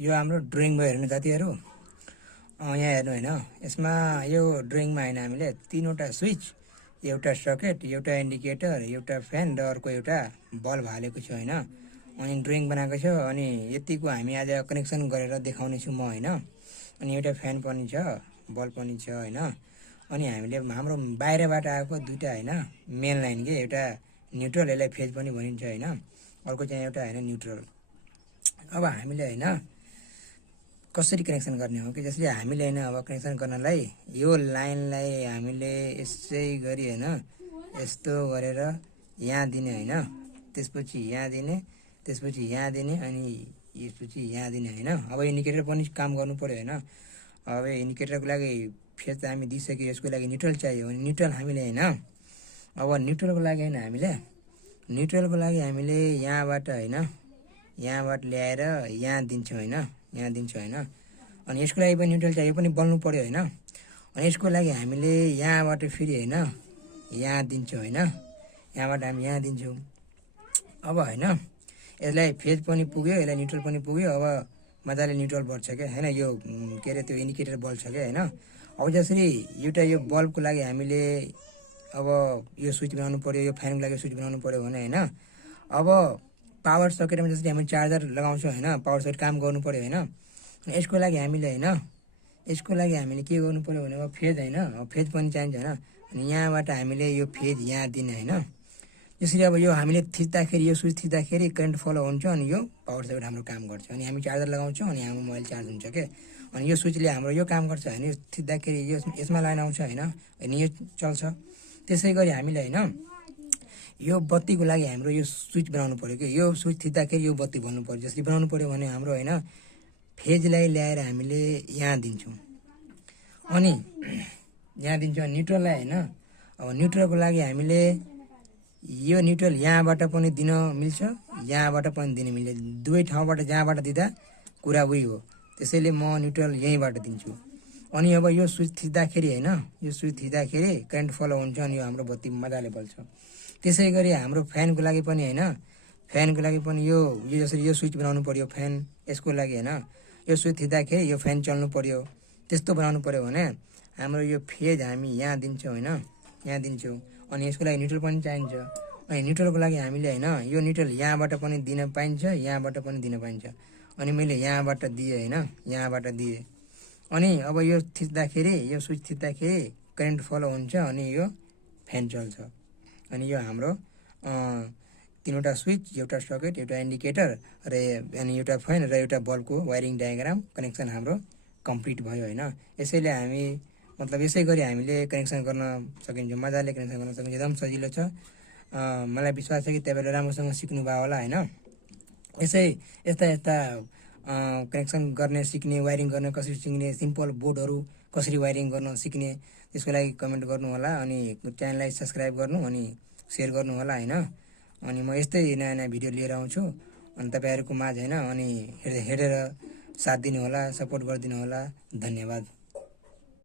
यो हाम्रो ड्रइङ भयो हेर्नु साथीहरू। यहाँ हेर्नु होइन, यसमा यो ड्रइङमा होइन हामीले तीनवटा स्विच, एउटा सकेट, एउटा इन्डिकेटर, एउटा फ्यान र अर्को एउटा बल्ब हालेको छु होइन। अनि ड्रइङ बनाएको छ। अनि यतिको हामी आज कनेक्सन गरेर देखाउने छु म होइन। अनि एउटा फ्यान पनि छ, बल्ब पनि छ होइन। अनि हामीले हाम्रो बाहिरबाट आएको दुईवटा होइन मेन लाइन के, एउटा न्युट्रल, यसलाई फेज पनि भनिन्छ होइन। अर्को चाहिँ एउटा होइन न्युट्रल। अब हामीले होइन कसरी कनेक्सन गर्ने हो कि, जसले हामीले होइन अब कनेक्सन गर्नलाई यो लाइनलाई हामीले यसै गरी होइन यस्तो गरेर यहाँ दिने होइन, त्यसपछि यहाँ दिने, त्यसपछि यहाँ दिने, अनि यसपछि यहाँ दिने होइन। अब इन्डिकेटर पनि काम गर्नु पर्यो होइन। अब इन्डिकेटरको लागि फेज त हामी दिइसक्यो, यसको लागि न्युट्रल चाहियो। अनि न्युट्रल हामीले होइन, अब न्युट्रलको लागि होइन हामीले यहाँबाट होइन, यहाँबाट ल्याएर यहाँ दिन्छौँ होइन, यहाँ दिन्छौँ होइन। अनि यसको लागि पनि न्युट्रल चाहियो, यो पनि बल्नु पर्यो होइन। अनि यसको लागि हामीले यहाँबाट फेरि होइन यहाँ दिन्छौँ होइन, यहाँबाट हामी यहाँ दिन्छौँ। अब होइन यसलाई फेज पनि पुग्यो, यसलाई न्युट्रल पनि पुग्यो। अब मजाले न्युट्रल बढ्छ क्या होइन, यो के अरे त्यो इन्डिकेटर बल्छ क्या होइन। अब जसरी एउटा यो बल्बको लागि हामीले अब यो स्विच बनाउनु पर्यो, यो फ्यानको लागि स्विच बनाउनु पर्यो भने होइन। अब पावर सकेटमा जसरी हामी चार्जर लगाउँछौँ होइन, पावर सकेट काम गर्नु पर्यो होइन। यसको लागि हामीले होइन, यसको लागि हामीले के गर्नु पर्यो भने अब फेज होइन, अब फेज पनि चाहिन्छ होइन। अनि यहाँबाट हामीले यो फेज यहाँ दिने होइन। यसरी अब यो हामीले थिच्दाखेरि, यो स्विच थिच्दाखेरि करेन्ट फलो हुन्छ, अनि यो पावर सकेट हाम्रो काम गर्छ। अनि हामी चार्जर लगाउँछौँ अनि हाम्रो मोबाइल चार्ज हुन्छ क्या। अनि यो स्विचले हाम्रो यो काम गर्छ होइन, यो थिच्दाखेरि यो यसमा लाइन आउँछ होइन, अनि यो चल्छ। त्यसै गरी हामीले होइन यो बत्तीको लागि हाम्रो यो स्विच बनाउनु पर्यो कि, यो स्विच थिच्दाखेरि यो बत्ती बल्नु पर्यो। जसरी बनाउनु पर्यो भने हाम्रो होइन फेजलाई ल्याएर हामीले यहाँ दिन्छौँ, अनि यहाँ दिन्छौँ न्युट्रललाई होइन। अब न्युट्रलको लागि हामीले यो न्युट्रल यहाँबाट पनि दिन मिल्छ, यहाँबाट पनि दिन मिल्छ। दुवै ठाउँबाट जहाँबाट दिँदा कुरा उही हो। त्यसैले म न्युट्रल यहीँबाट दिन्छु। अनि अब यो स्विच थिच्दाखेरि होइन, यो स्विच थिच्दाखेरि करेन्ट फलो हुन्छ, अनि यो हाम्रो बत्ती मजाले बल्छ। त्यसै गरी हाम्रो फ्यानको लागि पनि होइन, फ्यानको लागि पनि यो जसरी यो स्विच बनाउनु पर्यो फ्यान, यसको लागि होइन यो स्विच थिच्दाखेरि यो फ्यान चल्नु पर्यो। त्यस्तो बनाउनु पर्यो भने हाम्रो यो फेज हामी यहाँ दिन्छौँ होइन, यहाँ दिन्छौँ। अनि यसको लागि न्युट्रल पनि चाहिन्छ। अनि न्युट्रलको लागि हामीले होइन यो न्युट्रल यहाँबाट पनि दिन पाइन्छ, यहाँबाट पनि दिन पाइन्छ। अनि मैले यहाँबाट दिएँ होइन, यहाँबाट दिएँ। अनि अब यो थिच्दाखेरि, यो स्विच थिच्दाखेरि करेन्ट फलो हुन्छ, अनि यो फ्यान चल्छ। अनि यो हाम्रो तीनवटा स्विच, एउटा सकेट, एउटा इन्डिकेटर र अनि एउटा फ्यान र एउटा बल्बको वायरिङ डायग्राम कनेक्सन हाम्रो कम्प्लिट भयो होइन। यसैले हामी मतलब यसै गरी हामीले कनेक्सन गर्न सकिन्छ, मजाले कनेक्सन गर्न सकिन्छ, एकदम सजिलो छ। मलाई विश्वास छ कि तपाईँले राम्रोसँग सिक्नुभयो होला होइन। यस्ता कनेक्सन गर्ने सिक्ने, वायरिङ गर्न कसरी सिक्ने, सिम्पल बोर्डहरू कसरी वायरिङ गर्न सिक्ने, त्यसको लागि कमेन्ट गर्नु होला। अनि च्यानललाई सब्सक्राइब गर्नु अनि सेयर गर्नु होला होइन। अनि म यस्तै नयाँ नयाँ भिडियो लिएर आउँछु, अनि तपाईँहरूको माझ होइन। अनि हेरेर साथ दिनु होला, सपोर्ट गरिदिनु होला। धन्यवाद।